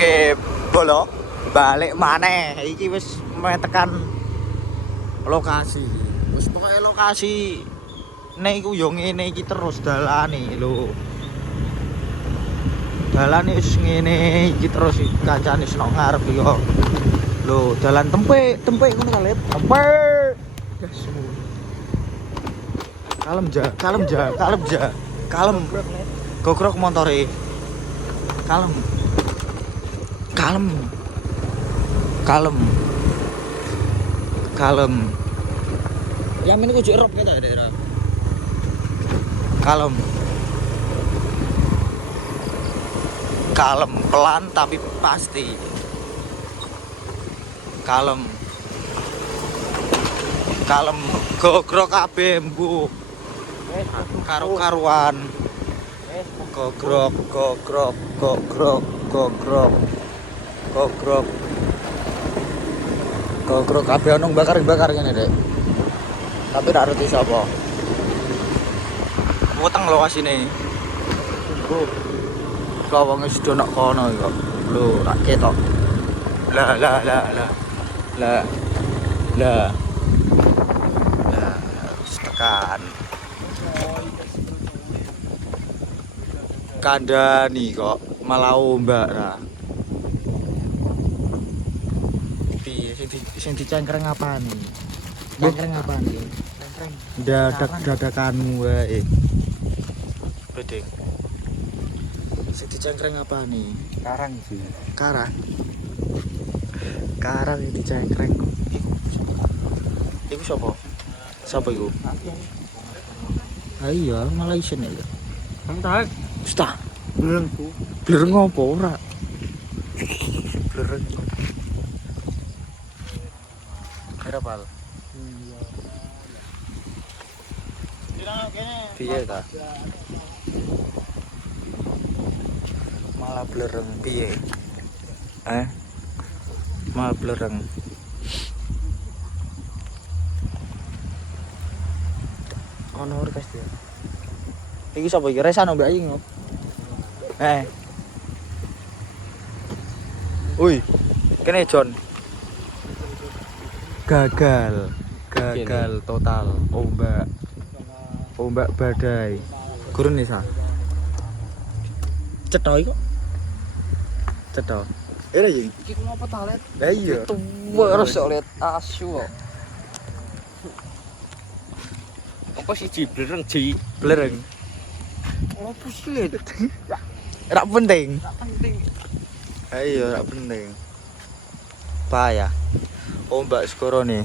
Oke, bolo balik maneh. Iki wis tekan lokasi. Wis pokoke lokasi nek iku yo ngene iki terus dalane lho. Dalane wis ngene iki terus kancane wis nang ngarep yo. Lho, dalan tempe ngono kalet. Tempe. Kalem ja. Kalem. Gogrok motore. Kalem. Yang ini kujuk erop kita ya daerah. Kalem pelan tapi pasti. Kalem gogrok kabeh mbu. Karu-karuan. Gogrok kabeh ono bakar ngene, Dek. Tapi tak ngerti sapa. Weteng lho asine. Kok wong wis do nok kono kok. Lho, rak ketok. Lah. Tekan. Kandhani kok malah ombak ra. Piye sing dicengkreng apane? Cengkreng apane? Dadakanmu wae. Bedeng. Sing dicengkreng apane? Karang sih. Karang yang dicengkreng. Iku sapa? Sapa iku? Iya, malah isen ya. Santai. Stah. Blereng apa ora? Blereng. Kira pal. Piye ta? Malah blereng piye? Malah blereng. Ono orkes dia. Iki sapa iki? Resano mbak iki ngop. Woi, kene John. Gagal total. Ombak badai. Gurun Nisa. Cetho iki kok. Cetho. Era iki. Iki ngopo ta, Let? Lah iya. Tuwa terus lihat asu kok. Apa siji blereng? Opo sih, Let? Rak penting. Penting. Ayo, rak penting. Payah. Ombak skoro nih.